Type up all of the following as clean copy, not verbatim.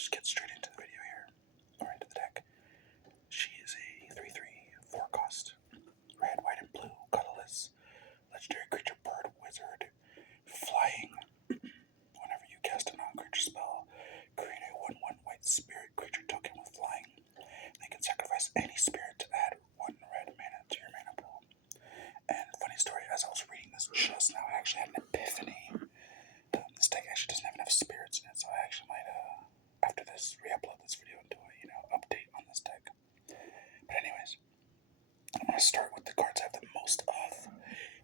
just get straight into the video here, or into the deck. She is a 3/3, 4 cost, red, white, and blue, colorless, legendary creature, bird, wizard, flying. Whenever you cast a non-creature spell, create a 1/1 white spirit creature token with flying. They can sacrifice any spirit to add 1 red mana to your mana pool. And funny story, as I was reading this just now, I actually had an epiphany. This deck actually doesn't have enough spirits in it, so I actually might, after this, re-upload this video and do a, update on this deck. But anyways, I'm going to start with the cards I have the most of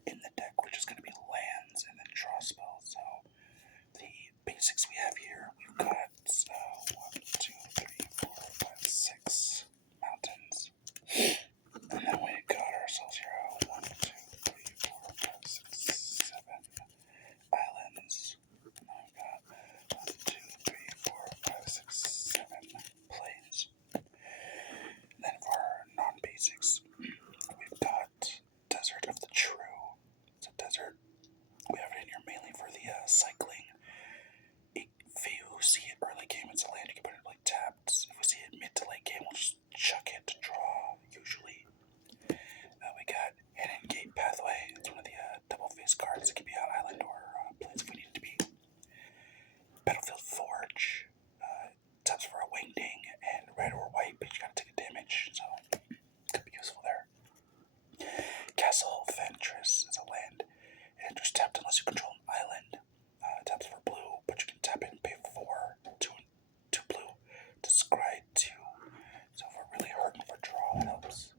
in the deck, which is going to be lands and then draw spells. So, the basics we have here, we've got 1, 2, 3, 4, 5, 6 mountains. And then we got ourselves here 1, 2, 3, 4, 5, 6, 7 islands. And then we've got 1, 2, 3, 4, 5, 6, 7 plains. And then for our non-basics, we've got Desert of the True. It's a desert. We have it in here mainly for the cycling. If you see it early game, it's a land you can put it like tapped. If we see it mid to late game, we'll just chuck it to draw, usually. We got Hidden Gate Pathway. It's one of the double face cards. It can be an island or plains if we need it to be. Battlefield Forge. Taps for a Wingding and red or white, but you gotta take a damage, so could be useful there. Castle Ventress is a land. It enters tapped unless you control an island. Taps for blue, but you can tap it and pay 4, 2 blue to scry 2. So if we're really hurting for draw, that helps.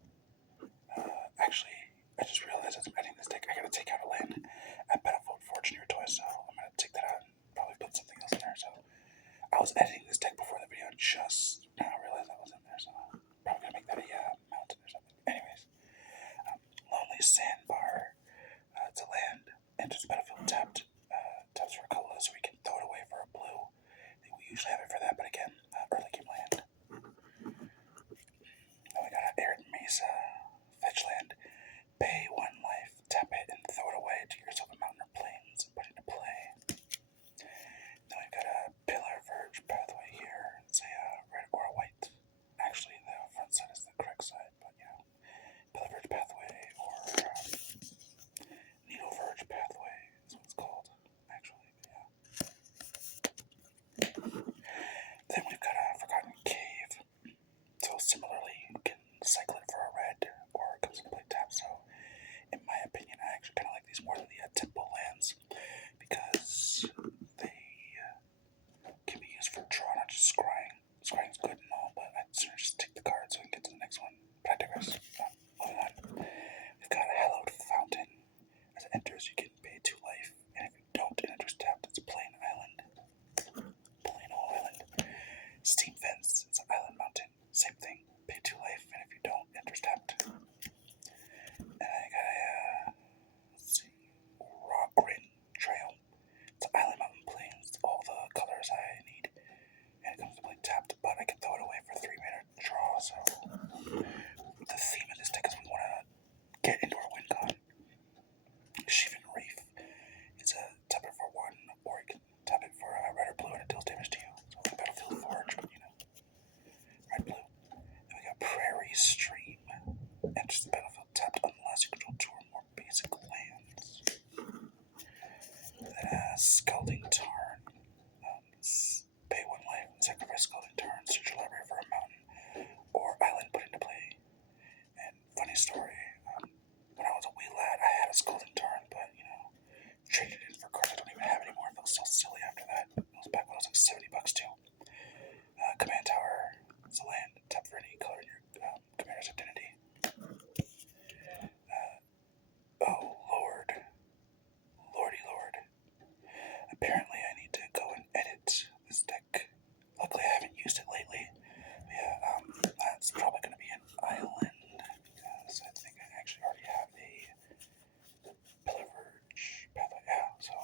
Actually, I just realized as I'm editing this deck, I gotta take out a land at Battlefield Forge near Toy, so I'm gonna take that out and probably put something else in there. So I was editing this deck before the video and just now realized that was in there, so I'm probably gonna make that a mountain or something. Anyways, Lonely Sandbar. It's a land, enters battlefield tapped. Taps for a color, so we can throw it away for a blue. We usually have it for that, but again, early game land. Then we got Arid Mesa, fetch land. Pay 1 life, tap it, and throw it away to yourself a mountain or plains and put it into play. Then we've got a Pillar Verge Pathway here. It's a red or a white. Actually, the front side is the correct side, but Pillar Verge Pathway or Needle Verge Pathway is what it's called, actually. Then we've got a Forgotten Cave. So similarly, you can cycle it for a red, or it comes into play tap. So, in my opinion, I actually kind of like these more than the tempo lands because they can be used for draw, not just scrying. Scrying's good and all, but I'd sooner just take the card so we can get to the next one. But I digress. Moving on. We've got a Hallowed Fountain. As it enters, you can pay 2 life, and if you don't, it enters tapped. It's a plain island. Plain old island. Steam Fence. It's an island mountain. Same thing. Pay 2 life, and if you don't, it enters tapped. And I got a, let's see, Rockrin Trail. It's an island mountain plains. It's all the colors I need. And it comes to play tapped, but I can throw it away for 3 mana draw, so the theme of this deck is we want to get into our win con. Sheevan Reef. It's a tap it for 1, or you can tap it for red or blue and it deals damage to you. So like Battlefield Forge, but red, blue. Then we got Prairie Stream. Enters the battlefield tapped unless you control 2 or more basic lands. Then Scalding Tarn. Pay 1 life and sacrifice Scalding Tarn. Search your library for a mountain or island put into play. And funny story, when I was a wee lad, I had a Scalding Tarn, but traded it in for cards I don't even have anymore. It feels so silly after that. It was back when it was like $70 too. Command Tower. It's a land. Tap for any color in your commander's identity. Oh, Lord. Lordy Lord. Apparently I need to go and edit this deck. Luckily I haven't used it lately. But that's probably going to be an island because I think I actually already have a Pillar Verge Pathway. Yeah, so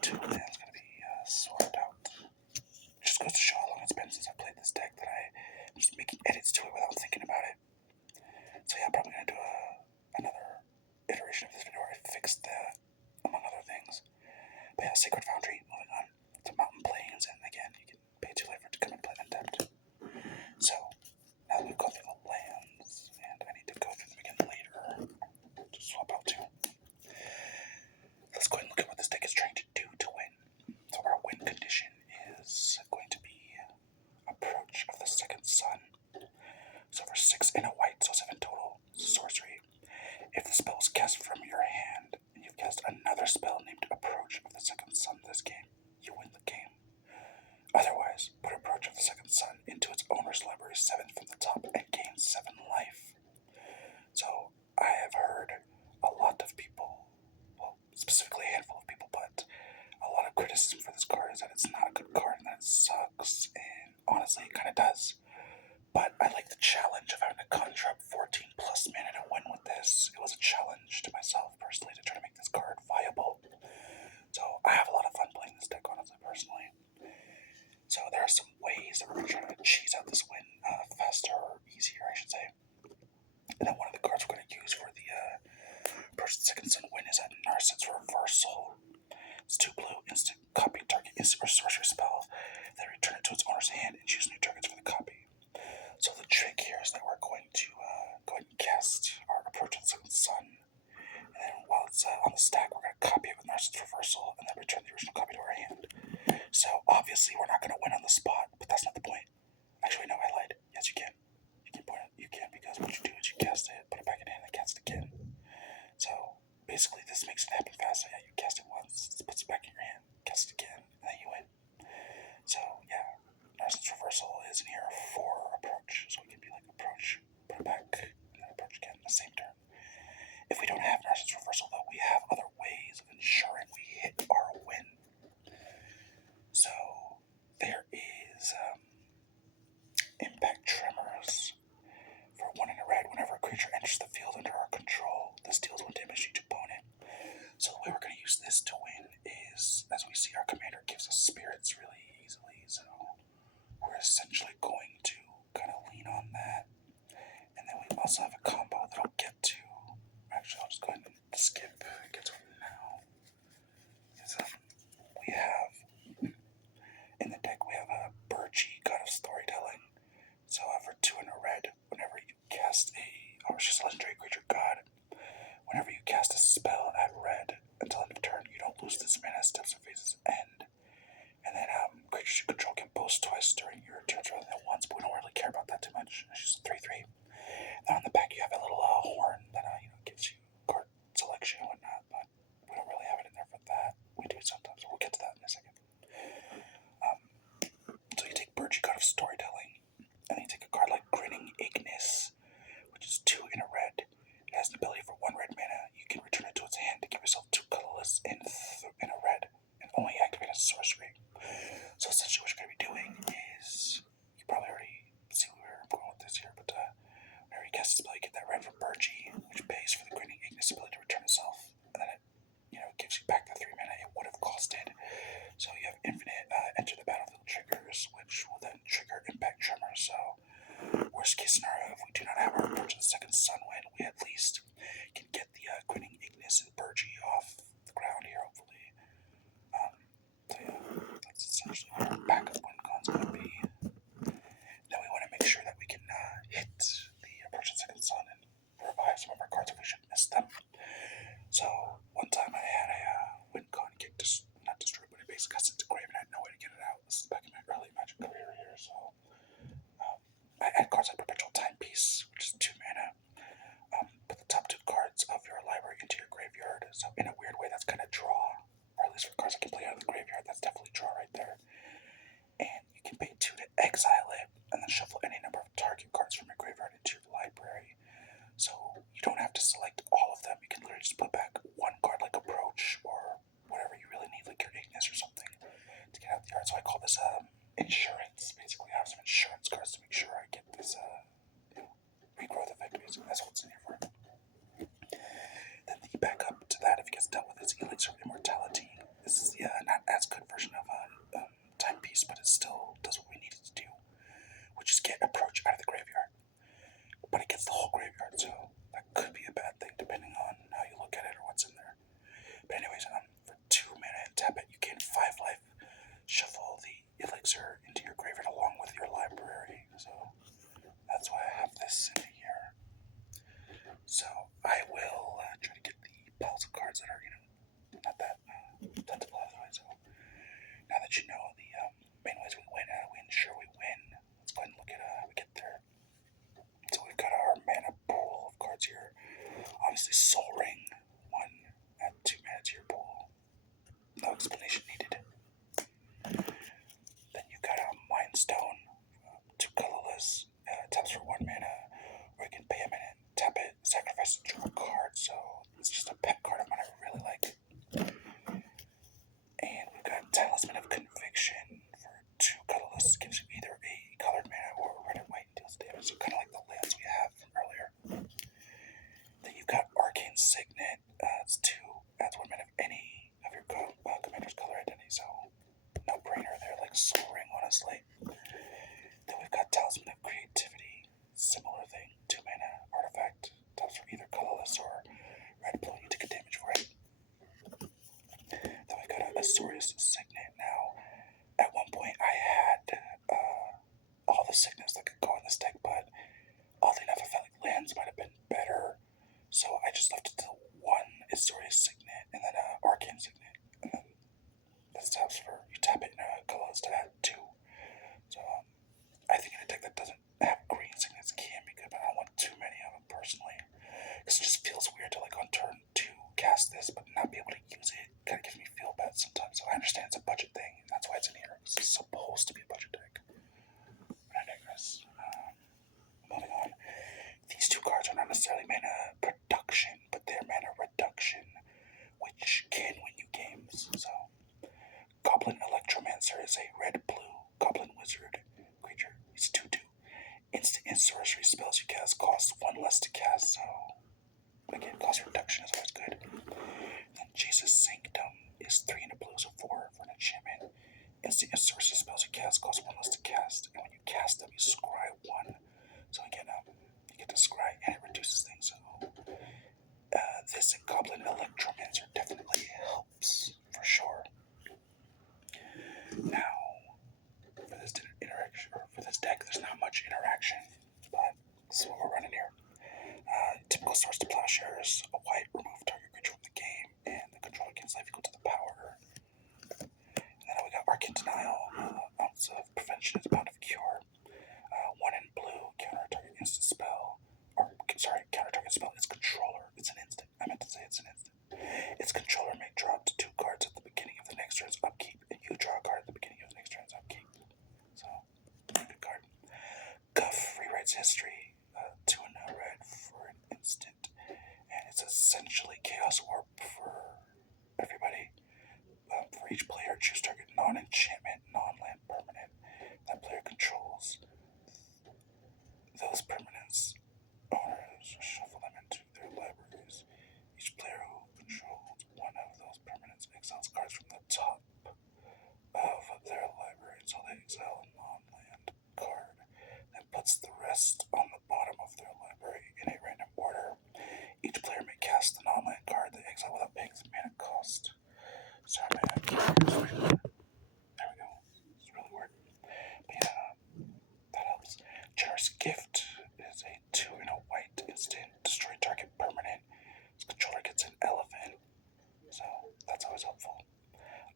2 lands going to be swapped out. It just goes to show how long it's been since I played this deck that I'm just making edits to it without thinking about it. So yeah, I'm probably going to do another iteration of this video where I fix that, among other things. But yeah, Sacred Foundry, moving on to Mountain Plains, and again, you can criticism for this card is that it's not a good card and that it sucks, and honestly, it kind of does. But I like the challenge of having to conjure up 14 plus mana to win with this. It was a challenge to myself personally to try to make this card viable. So I have a lot of fun playing this deck, honestly, personally. So there are some ways that we're going to try to cheese out this win faster or easier, I should say. And then one of the cards we're going to use for the first second sun win is a Narset's Reversal. It's 2 blue, instant copy target instant or sorcery spell, then return it to its owner's hand and choose new targets for the copy. So the trick here is that we're going to go ahead and cast our Approach on the Second Sun, and then while it's on the stack, we're going to copy it with Narset's Reversal, and then return the original copy to our hand. So obviously we're not going to win on the spot, but that's not the point. Actually, no, I lied. Yes, you can. You can because what you do is you cast it, put it back in hand, and cast it again. So basically, this makes it happen fast. So yeah, you cast it once, it puts it back in your hand, cast it again, and then you win. So yeah, Narset's Reversal is in here for Approach, so we can be like Approach, put it back, and then Approach again in the same turn. If we don't have Narset's Reversal, though, we have other ways of ensuring we hit our win. So there is Impact Tremors. For 1 in a red, whenever a creature enters the field under our control, this deals 1 damage to each opponent. So the way we're going to use this to win is, as we see, our commander gives us spirits really easily. So we're essentially going to kind of lean on that. And then we also have a combo that I'll get to. Actually, I'll just go ahead and skip and get to it now. We have, in the deck, we have a Birchie, God of Storytelling. So for 2 in a red, whenever you cast she's a legendary creature god. Whenever you cast a spell at red until end of turn, you don't lose this mana steps or phases end. And then creatures you control can boast twice during your turns rather than once, but we don't really care about that too much. She's 3/3. And on the back you have a little horn that gives you card selection and whatnot, but we don't really have it in there for that. We do it sometimes. We'll get to that in a second. So you take Birchie, God of Storytelling, and then you take a card like Grinning Ignis, which is 2 in a red. It has an ability for 1 red mana. You can return it to its hand to give yourself 2 colorless in a red, and only activate as a sorcery. So essentially what you're going to be doing is, you probably already see where I'm going with this here, but whenever you cast a spell, you get that red from Birchie, which pays for the Grinning Ignis ability to return itself, and then it gives you back the 3 mana it would have costed. So you have infinite enter the battlefield triggers, which will then trigger Impact Tremors. So worst case scenario, if we do not have our Approach of the Second Sun win, we at least can get the Grinning Ignis and Birchie off the ground here, hopefully. So yeah, that's essentially what our backup win con's going to be. Then we want to make sure that we can hit the Approach of the Second Sun and revive some of our cards if we should miss them. So one time I had a win con get not destroyed, but it basically got sent to grave and I had no way to get it out. This is back in my early Magic career here, so I add cards like Perpetual Timepiece, which is 2 mana. Put the top 2 cards of your library into your graveyard. So in a weird way, that's kind of draw, or at least for cards I can play out of the graveyard, that's definitely draw right there. And you can pay 2 to exile it, and then shuffle any number of target cards from your graveyard into your library. So you don't have to select all of them. You can literally just put back 1 card like Approach, or whatever you really need, like your Ignis or something, to get out of the yard. So I call this insurance. Basically, I have some insurance cards to make sure I get this regrowth effect. Basically, that's what it's in here for. Then the backup to that, if you guys dealt with it, is Elixir of Immortality. This is the not as good version of Timepiece, but it still does what we need it to do, which is get Approach out of the graveyard. But it gets the whole graveyard, so that could be a bad thing depending on how you look at it or what's in there. But anyways, for 2 mana and tap it, you gain 5 life. Shuffle the elixir into your graveyard along with your library. So that's why I have this in here. So I will try to get the piles of cards that are, not that plentiful out of the way. So now that you know the main ways we win, how we ensure we win, let's go ahead and look at how we get there. So we've got our mana pool of cards here. Obviously, Soul Ring, 1 add 2 mana to your pool. No explanation Talisman of Conviction for 2 colorless gives you either a colored mana or red and white and deals damage. So kind of like the lands we have from earlier. Then you've got Arcane Signet. It's 2. Adds 1 mana of any of your commander's color identity. So no brainer there, like Soul Ring, honestly. Then we've got Talisman of Creativity. Similar thing. 2 mana artifact. Taps for either colorless or red blue. You take a damage for it. Then we've got a Azorius Signet. Now, at one point I had all the signets that could go in this deck, but oddly enough I felt like lands might have been better. So I just left it to 1 Azorius Signet and then Arcane Signet. And then that taps for, you tap it in colorless to add 2. So I think in a deck that doesn't have green signets can be good, but I don't want too many of them personally. Because it just feels weird to like on turn 2 cast this but not be able to use it. Kind of gives me feel bad sometimes. So I understand it's a budget thing, and that's why it's in here. It's supposed to be a budget deck. But I digress. Moving on. These 2 cards are not necessarily mana production, but they're mana reduction, which can win you games. So, Goblin Electromancer is a red-blue Goblin Wizard creature. He's a 2/2. Instant and sorcery spells you cast cost 1 less to cast, so again, cost reduction is always good. Then Jesus Sanctum is 3 and a blue, so 4 for an enchantment. Instant and sorcery spells you cast cost 1 less to cast, and when you cast them, you scry 1. So again, you get to scry and it reduces things. So this and Goblin Electromancer definitely helps for sure. Now, for this interaction, or for this deck, there's not much interaction, but this is what we're running here. Typical Swords to Plowshares, a white, remove target creature from the game, and the controller gains life equal to the power. And then we got Arcane Denial, Ounce of Prevention is Bound of Cure. 1 in blue, counter target instant spell. Counter target spell. It's controller. It's an instant. I meant to say it's an instant. Its controller may draw up to 2 cards at the beginning of the next turn's upkeep, and you draw a card at the beginning of the next turn's upkeep. So, good card. Guff rewrites history. 2 and a red for an instant, and it's essentially Chaos Warp for everybody. For each player, choose target non-enchantment, non-land permanent that player controls. Those permanents owners shuffle them into their libraries. Each player who controls 1 of those permanents exiles cards from the top of their library until they exile a non-land card, then puts the rest on the bottom of their library in a random order. Each player may cast the non-land card they exile without paying its mana cost. Sorry, man. There we go. It's really weird. But yeah, that helps. Generous Gift is a 2 and a white instant. Destroy target permanent. Its controller gets an elephant. So that's always helpful.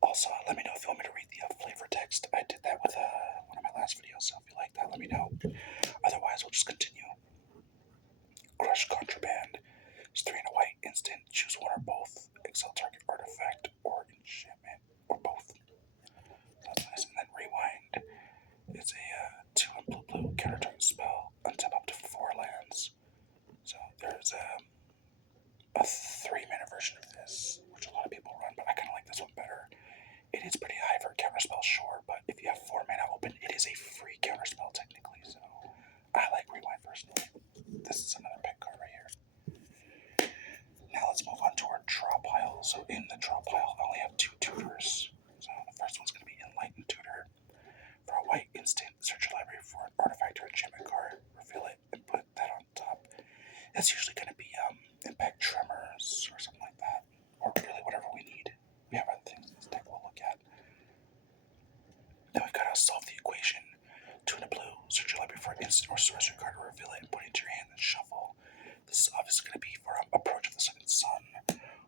Also, let me know if you want me to read the flavor text. I did that with one of my last videos, so if you like that, let me know. Otherwise, we'll just continue. Crush Contraband is 3 and a white instant. Choose 1 or both. Exile target artifact or enchantment, or both. That's nice. And then Rewind is a 2 and blue counter target spell. Untap up to 4 lands. So there's a 3-mana version of this, which a lot of people run, but I kind of like this one better. It is pretty high for a counterspell, sure, but if you have 4 mana open, it is a free counterspell technically, so I like Rewind personally. This is another pick card right here. Now let's move on to our draw pile. So in the draw pile, I only have 2 tutors. So the first one's going to be Enlightened Tutor. For a white instant, search your library for an artifact or enchantment card, reveal it, and put that on top. That's usually going to be Impact Tremors or something like that, or really whatever we need. We have other things in this deck we'll look at. Then we've got to solve the equation. 2 and a blue, search your library for an instant or sorcery card, reveal it, and put it into your hand and shuffle. This is obviously going to be for Approach of the Second Sun,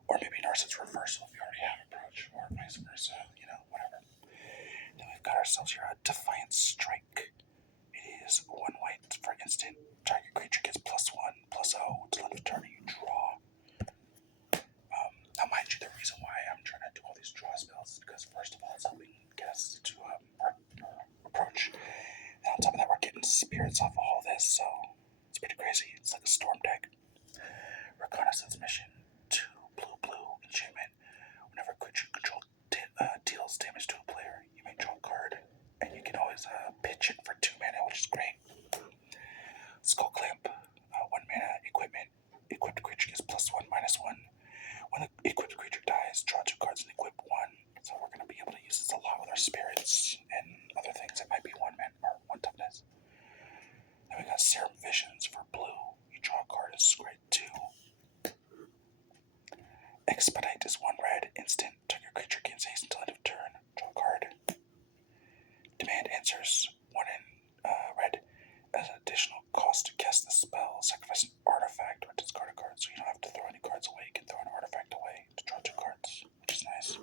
or maybe Narset's Reversal if you already have Approach, or vice versa, whatever. Then we've got ourselves here a Defiant Strike. It is 1 white for instant. Target creature gets +1/+0 till end of turn and you draw. Now, mind you, the reason why I'm trying to do all these draw spells is because, first of all, it's helping get us to Approach. And on top of that, we're getting spirits off of all this, so it's pretty crazy. It's like a storm deck. Reconnaissance Mission, 2 blue enchantment. Whenever creature control deals damage to a use this a lot with our spirits and other things that might be 1 mana or 1 toughness. Then we got Serum Visions for blue. You draw a card as grade 2. Expedite is 1 red, instant. Target creature gains haste until end of turn. Draw a card. Demand Answers, 1 in red. As an additional cost to cast the spell, sacrifice an artifact or discard a card, so you don't have to throw any cards away. You can throw an artifact away to draw 2 cards, which is nice.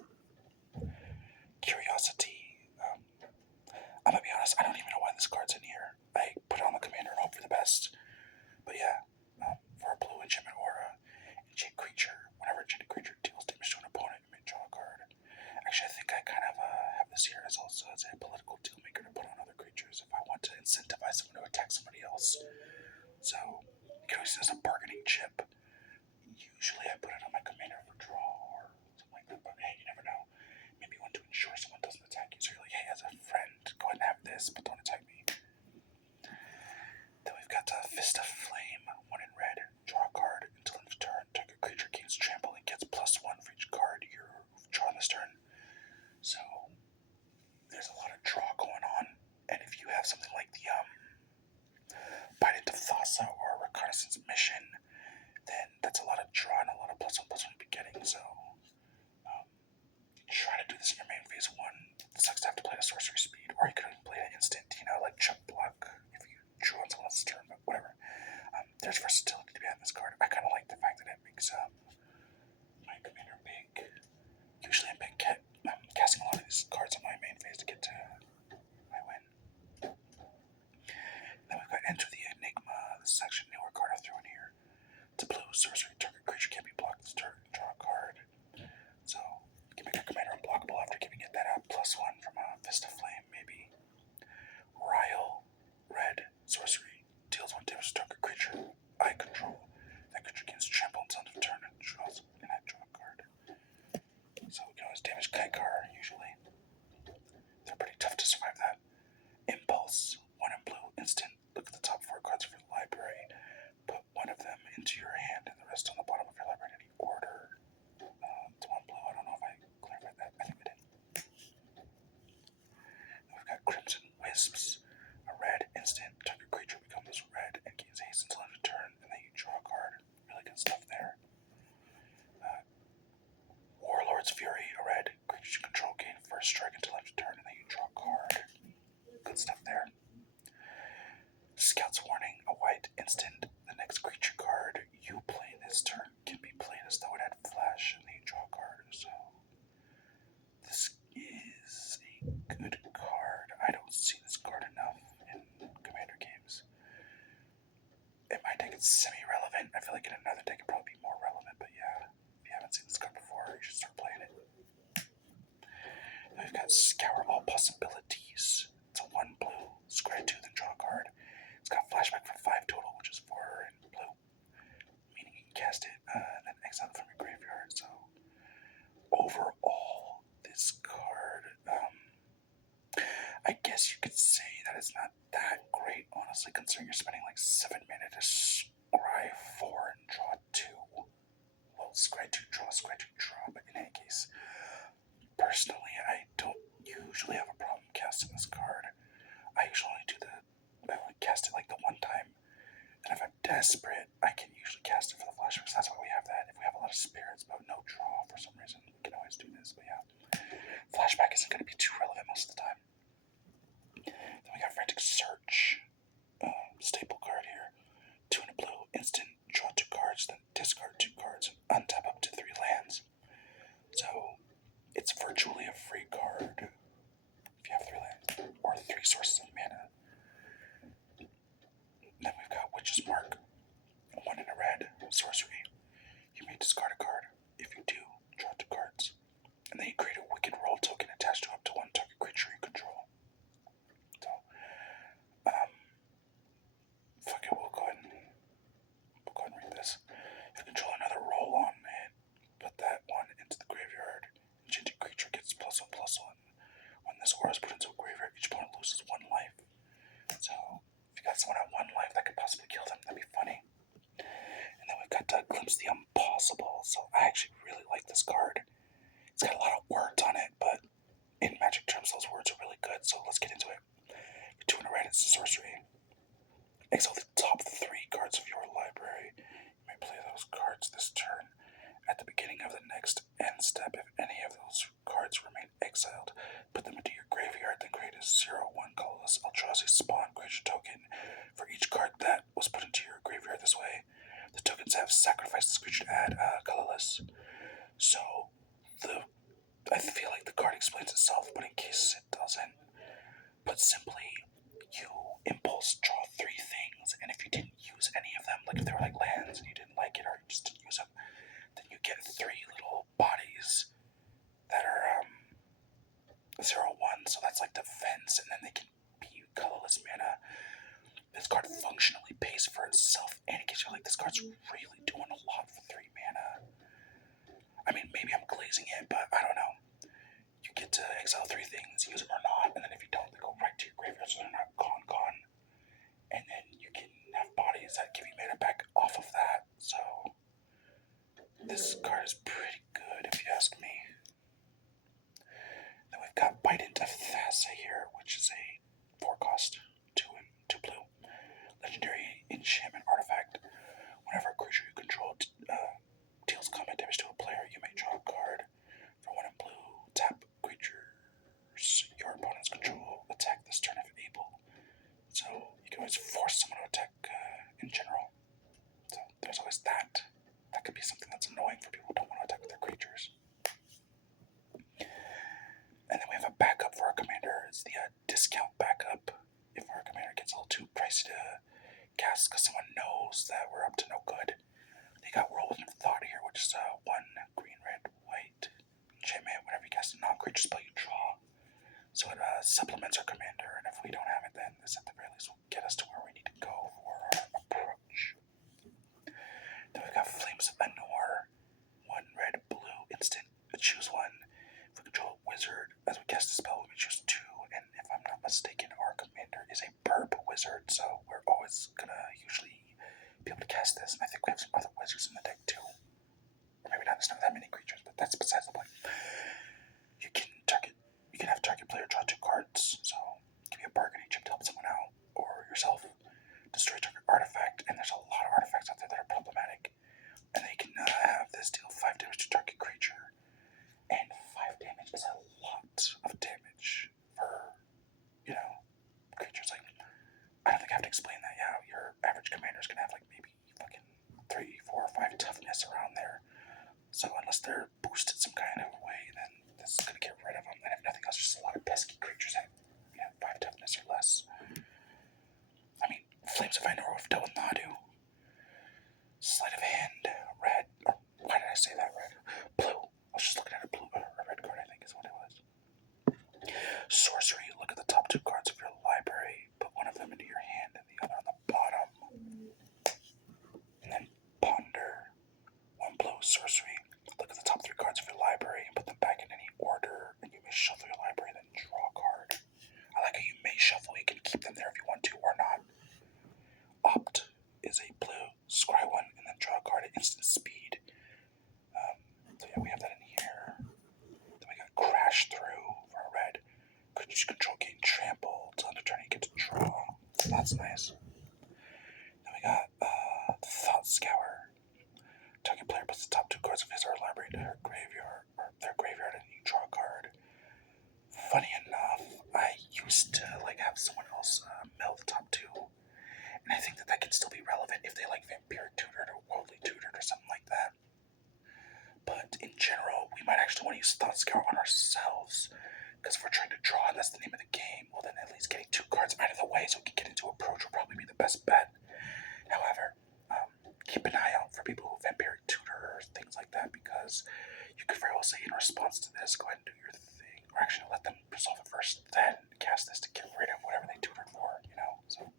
Curiosity. I'm gonna be honest, I don't even know why this card's in here. I put it on the commander and hope for the best. But yeah, for a blue enchantment aura, enchant creature. Whenever enchanted creature deals damage to an opponent, you may draw a card. Actually, I think I kind of have this here as also as a political deal maker to put on other creatures if I want to incentivize someone to attack somebody else. So, you can always use a bargaining chip. Usually I put it on my commander for draw or something like that, but hey, you never know. Maybe you want to ensure someone doesn't attack you, so you're like, hey, as a friend, go ahead and have this, but don't attack me. Then we've got Fist of Flame, 1 in red. Draw a card until end of turn. Target creature gains trample and gets +1 for each card you're drawing this turn. So there's a lot of draw going on, and if you have something like the Bite into Thassa or Reconnaissance Mission, then that's a lot of draw and a lot of +1/+1 you'll be getting. So try to do this in your main phase 1. It sucks to have to play a sorcery speed, or you could even play an instant, like Chuck Block if you drew on someone else's turn, but whatever. There's versatility to be had in this card. I kind of like the fact that it makes my commander big. Usually I'm casting a lot of these cards on my main phase to get to my win. Then we've got Enter the Enigma. This is actually a newer card I threw in here. It's a blue sorcery. Target creature can't be blocked this turn. Draw a card. So you can make your commander unblockable after giving it that +1 from Fist of Flame, maybe. Ryle, red sorcery. Deals 1 damage to target creature I control. That creature gains trample until end of turn and I draw a card. So we can always damage Kykar, usually. They're pretty tough to survive that. Impulse, 1 in blue, instant. Look at the top 4 cards of your library. Put 1 of them into your hand and the rest on the bottom of your library in any order. It's 1 blue, I don't know if I clarified that. I think I did. Then we've got Crimson Wisps, a red instant. Target creature becomes red and gains haste until end of turn, and then you draw a card. Really good stuff there. Warlord's Fury, a red. Creature you control gain first strike until end of turn, and then you draw a card. Good stuff there. Scout's Warning, a white instant. The next creature card you play this turn can be played as though it had flash, and then you draw a card. So this is a good card. I don't see this card enough in Commander games. It might take it semi-relevant. I feel like in another deck it'd probably be more relevant, but yeah, if you haven't seen this card before, you should start playing it. Then we've got Scour All Possibilities. It's a 1 blue. Scry 2, then draw a card. It's got flashback for 5 total, which is 4 in blue. Meaning you can cast it and then exile it from your graveyard. So overall, this card, I guess you could say that it's not that great, honestly, considering you're spending like 7 mana to scry 4 and draw 2. Well, scry 2, draw, but in any case, personally, I don't usually have a problem casting this card. I usually only cast it like the 1 time, and if I'm desperate, I can usually cast it for the flashbacks. That's why we have that. If we have a lot of spirits but no draw for some reason, we can always do this. But yeah, flashback isn't going to be too relevant most of the time. Then we got Frantic Search, staple card here. 2 in a blue, instant. Draw 2 cards, then discard 2 cards and untap up to 3 lands. So it's virtually a free card if you have 3 lands or 3 sources of mana. Then we've got Witch's Mark, 1 in a red, sorcery. You may discard a card. If you do, draw 2 cards. And then you create a Wicked Roll token attached to up to 1 target creature you control. So, fuck it, we'll go ahead and read this. If you control another roll on it, put that 1 into the graveyard. Enchanted creature gets +1/+1. When this aura is put into a graveyard, each opponent loses 1 life. So, if you got someone at 1 life that could possibly kill them, that'd be funny. And then we've got Glimpse the Impossible. So I actually really like this card. It's got a lot of words on it, but in In Magic terms, those words are really good, so let's get into it. For 2 and a red, it's a sorcery. Exile the top 3 cards of your library. You may play those cards this turn. At the beginning of the next end step, if any of those cards remain exiled, put them into your graveyard, then create a 0/1 colorless Eldrazi spawn creature token for each card that was put into your graveyard this way. The tokens have sacrificed this creature to add colorless. So, I feel like the card explains itself, but in case it doesn't, put simply, you impulse draw 3 things, and if you didn't use any of them, like if they were like lands and you didn't like it or you just didn't use them, then you get 3 little bodies that are 0/1, so that's like defense, and then they can be colorless mana. This card functionally pays for itself, and it gives you like this card's really doing a lot for 3 mana. I mean, maybe I'm glazing it, but I don't know. You get to exile 3 things, use them or not, and then if you don't, they go right to your graveyard, so they're not gone. And then you can have bodies that give you mana back off of that. So this card is pretty good, if you ask me. Then we've got Bident of Thassa here, which is a 4-cost, 2 and 2 blue. Legendary enchantment artifact. Whenever a creature you control deals combat damage to a player, you may draw a card. For 1 and blue, tap creatures your opponent's control attack this turn if able. So you can always force someone to attack in general. So there's always that. That could be something that's annoying for people who don't want to attack with their creatures. And then we have a backup for our commander. It's the discount backup. If our commander gets a little too pricey to cast because someone knows that we're up to no good. They got Whirlwind of Thought here, which is 1 green, red, white enchantment. Whenever you cast a non-creature spell, you draw. So it supplements our commander, and if we don't have it, then this at the very least will get us to where we need to go for our approach. Then we've got Flames of Anor, 1 red, blue, instant. Choose 1. If we control a wizard, as we cast the spell, we may choose 2, and if I'm not mistaken, our commander is a burp wizard, so we're always gonna usually be able to cast this, and I think we have some other wizards in the deck too. Or maybe not, there's not that many creatures, but that's besides the point. You can have target player draw 2 cards, so give me a bargaining chip to help someone out, or yourself. Destroy target artifact, and there's a lot of artifacts out there that are problematic. And then you can have this deal 5 damage to target creature. And 5 damage is a lot of damage for, creatures. Like, I don't think I have to explain that. Yeah, your average commander is going to have like maybe fucking 3, 4, or 5 toughness around there. So unless they're boosted some kind of way, then this is going to get rid of them. And if nothing else, just a lot of pesky creatures that 5 toughness or less. I mean, Flames of Anor with Nadu. Sleight of Hand, red. Or why did I say that red? Blue. I was just looking at a red card, I think is what it was. Sorcery. Look at the top 2 cards of your library. Put one of them into your hand and the other on the bottom. And then Ponder. 1 blue sorcery. Look at the top 3 cards of your library and put them back in any order. And you may shuffle your library, then draw a card. I like how you may shuffle. You can keep them there if you want to or not. Opt is a blue. Scry 1 and then draw a card at instant speed. So yeah, we have that in here. Then we got Crash Through for a red. Creatures control gain trample. Till end of turn you get to draw. So that's nice. Then we got Thought Scour. Target player puts the top 2 cards of his or her library into their graveyard, and you draw a card. Funny enough, I used to have someone else mill the top 2. And I think that can still be relevant if they Vampiric Tutored or Worldly Tutored or something like that. But in general, we might actually want to use Thought Scour on ourselves. Because if we're trying to draw and that's the name of the game, well then at least getting 2 cards out of the way so we can get into approach will probably be the best bet. However, keep an eye out for people who Vampiric Tutor or things like that, because you could very well say in response to this, go ahead and do your thing. Or actually let them resolve it first, then cast this to get rid of whatever they tutored for, So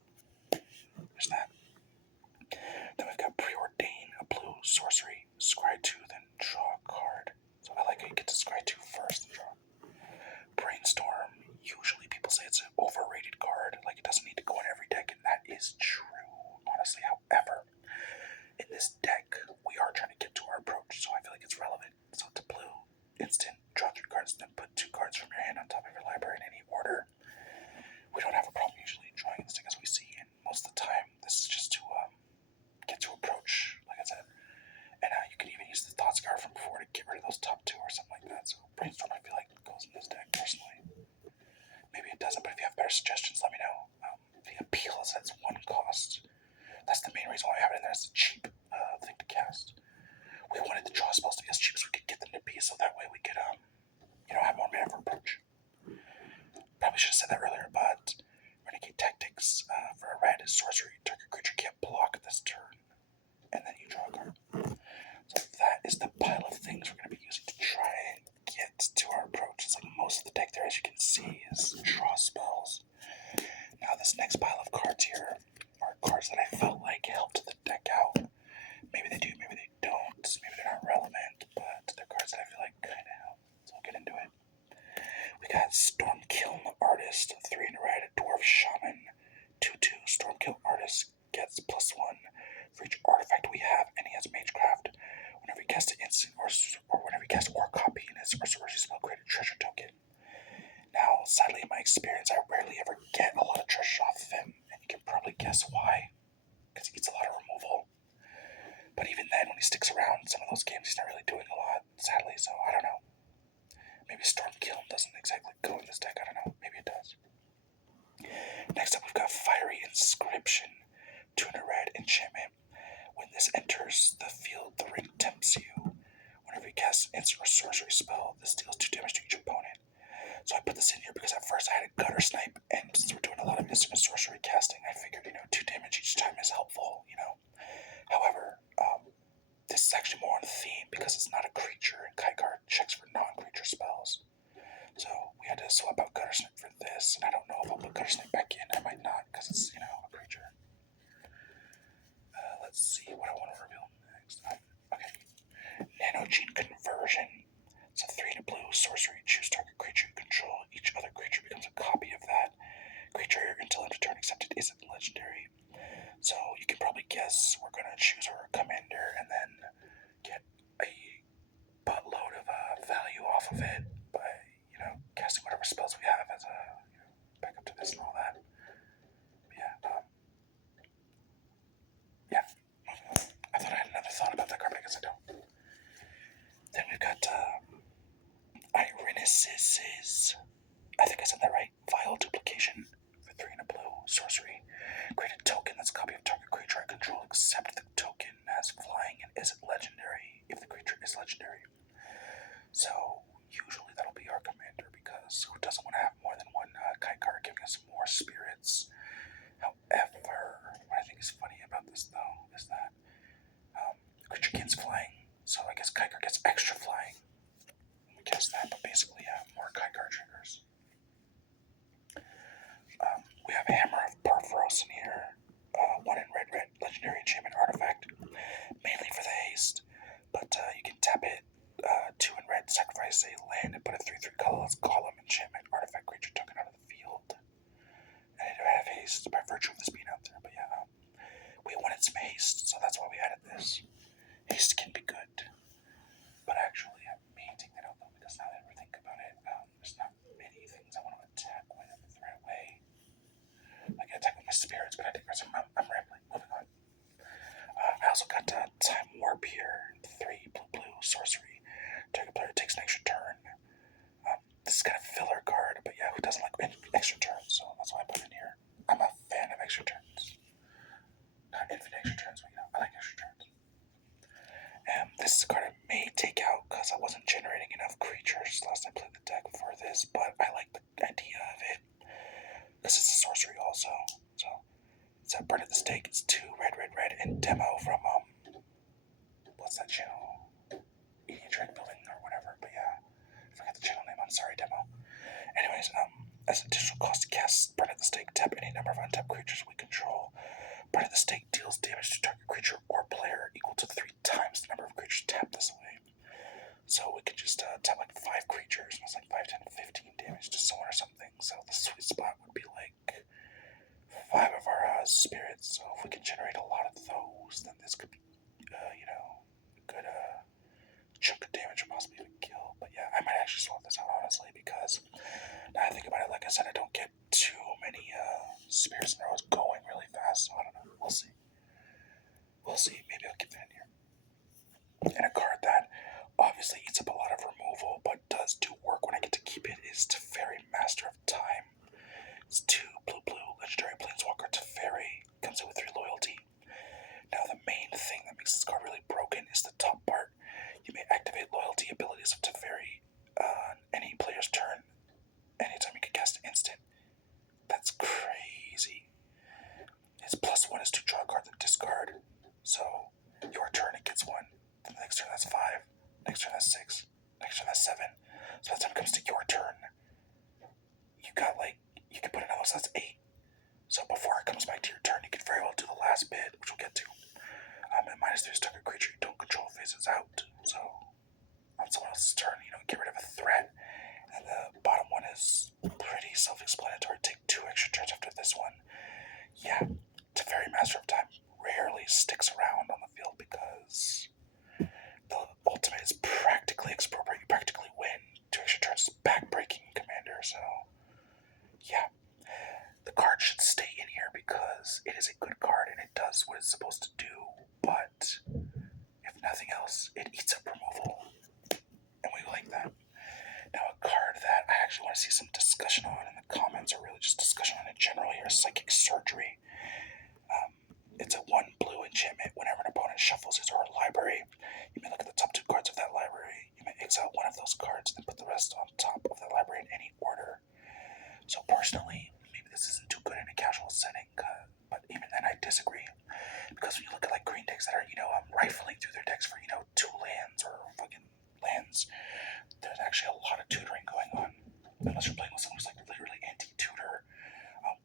there's that. Then we've got Preordain, a blue sorcery. Scry 2, then draw a card. So I like how you get to scry 2 first and draw. Brainstorm. Usually people say it's an overrated card. It doesn't need to go in every deck, and that is true, honestly. However, in this deck, we are trying to get to our approach, so I feel like it's relevant. So it's a blue instant. Draw 3 cards, then put 2 cards from your hand on top of suggestions, let me know. The appeal is that it's 1 cost. That's the main reason why I have it in there. It's a cheap thing to cast. We wanted the draw spells to be as cheap as we could get them to be, so that way we could, have more mana for approach. Probably should have said that earlier, but Renegade Tactics for a red is sorcery. Target creature can't block this turn, and then you draw a card. So that is the pile of things we're going to be using to try and get to our approach. It's like most of the deck there, as you can see, is draw spells. Now this next pile of cards here are cards that I felt like helped the deck out. Maybe they do, maybe they don't, maybe they're not relevant, but they're cards that I feel like kind of help. So we'll get into it. We got Stormkiln Artist, 3 in red, Dwarf Shaman, 2/2. Stormkiln Artist gets +1 for each artifact we have, and he has Magecraft. Whenever he casts an instant or whenever he casts or copy in his sorcery spell, create a treasure token. Now, sadly, in my experience, I rarely ever get a lot of treasure off of him, and you can probably guess why, because he gets a lot of removal. But even then, when he sticks around, some of those games he's not really doing a lot, sadly, so I don't know. Maybe Stormkiln doesn't exactly go in this deck, I don't know, maybe it does. Next up, we've got Fiery Inscription, 2 in a red enchantment. When this enters the field, the ring tempts you. Whenever you cast an instant or sorcery spell, this deals 2 damage to each opponent. So I put this in here because at first I had a Gutter Snipe, and since we're doing a lot of instant and sorcery casting, I figured, 2 damage each time is helpful, However, this is actually more on theme because it's not a creature, and Kykar checks for non-creature spells. So we had to swap out Gutter Snipe for this, and I don't know if I'll put Gutter Snipe back in. I might not because it's, a creature. Let's see what I want to reveal next. Okay. Nanogene Conversion. It's a 3 in a blue sorcery. Choose target creature you control. Each other creature becomes a copy of that creature until end of turn, except it isn't legendary. So you can probably guess we're going to choose our commander and then get a buttload of value off of it by, casting whatever spells we have as a, back up to this and all that. Yeah, I thought I had another thought about that card, but I guess I don't. Then we've got Irenis's, I think I said that right, Vile Duplication for 3 in a blue sorcery. Create a token that's a copy of target creature I control, except the token has flying and isn't legendary if the creature is legendary. So usually that'll be our commander because who doesn't want to have more than one Kykar giving us more spirits? However, what I think is funny about this though is that the creature gains flying, so I guess Kykar gets extra flying. We guess that, but basically, more Kykar triggers. We have Hammer of Perforos in here. 1 in red, legendary enchantment artifact. Mainly for the haste, but you can tap it. 2 in red, sacrifice a land and put a 3/3 colorless column enchantment artifact creature token out of the field. And it have haste by virtue of this being out there, but yeah. We wanted some haste, so that's why we added this. Haste can be good. But actually, I may take that out though, because now that I think about it, there's not many things I want to attack with in the threat way. I can attack with my spirits, but I think I'm rambling. Moving on. I also got Time Warp here. 3 blue sorcery. Target player takes an extra turn. This is kind of filler card, but yeah, who doesn't like extra turns? So that's why I put it in here. I'm a fan of extra turns. Not infinite extra turns, but I like extra turns. This is a card I may take out because I wasn't generating enough creatures last I played the deck for this, but I like the idea of it. This is a sorcery also. So it's a Burn at the Stake. It's 2 red, and demo from what's that channel? Track Building or whatever, but yeah. I forgot the channel name, I'm sorry, demo. Anyways, as an additional cost to cast Burn at the Stake, tap any number of untapped creatures we control. Burn at the Stake deals damage to target creature or player equal to 3 times the number of creatures tapped this way. So we could just tap like 5 creatures, and it's like 5, 10, 15 damage to someone or something. So the sweet spot would be like 5 of our spirits. So if we can generate a lot of those, then this could be, good chunk of damage or possibly even kill. But yeah, I might actually swap this out honestly because now I think about it, like I said, I don't get too many spirits in a row going really fast, so I don't know. We'll see. Maybe I'll keep that in here. And a card that obviously eats up a lot of removal but does do work when I get to keep it is Teferi got like, you can put another, so that's 8. So before it comes back to your turn, you can very well do the last bit, which we'll get to. And -3 is target creature you don't control faces out. So on someone else's turn, get rid of a threat. And the bottom one is pretty self-explanatory. Take 2 extra turns after this one. Yeah, Teferi Master of Time rarely sticks around on the field because the ultimate is practically expropriate. You practically win. 2 extra turns is back-breaking Commander, so yeah. The card should stay in here because it is a good card and it does what it's supposed to do, but if nothing else, it eats up removal, and we like that. Now, a card that I actually want to see some discussion on in the comments, or really just discussion on in general here, is Psychic Surgery. It's a 1 blue enchantment. Whenever an opponent shuffles his or her library, you may look at the top 2 cards of that library. You may exile one of those cards, then put the rest on top of that library in any order. So personally, maybe this isn't too good in a casual setting, but even then I disagree. Because when you look at like green decks that are, rifling through their decks for, 2 lands or fucking lands, there's actually a lot of tutoring going on. Unless you're playing with someone who's like literally anti-tutor.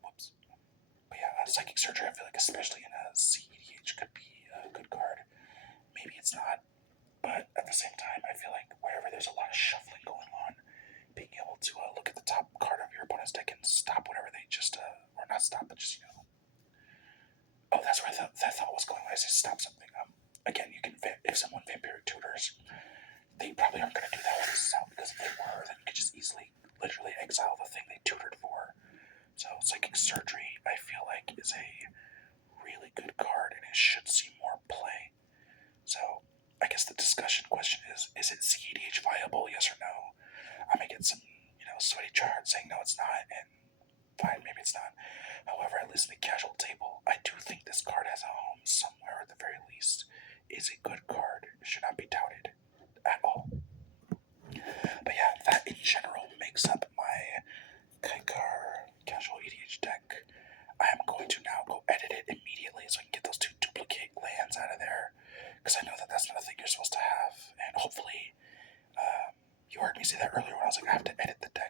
Whoops. But yeah, Psychic Surgery, I feel like especially in a CEDH could be a good card. Maybe it's not, but at the same time, I feel like wherever there's a lot of shuffling going on, being able to look at the top card of your opponent's deck and stop whatever they just, or not stop, but just, Oh, that's where that thought was going when I said stop something. Again, you can, if someone Vampiric Tutors, they probably aren't going to do that with this out, because if they were, then you could just easily, literally exile the thing they tutored for. So Psychic Surgery, I feel like, is a really good card, and it should see more play. So I guess the discussion question is it CEDH viable, yes or no? I may get some, sweaty charts saying no, it's not, and fine, maybe it's not. However, at least in the casual table, I do think this card has a home somewhere, at the very least. It's a good card. It should not be doubted at all. But yeah, that in general makes up my Kykar casual EDH deck. I am going to now go edit it immediately so I can get those 2 duplicate lands out of there, because I know that that's not a thing you're supposed to have. And hopefully, you heard me say that earlier when I was like, I have to edit the deck.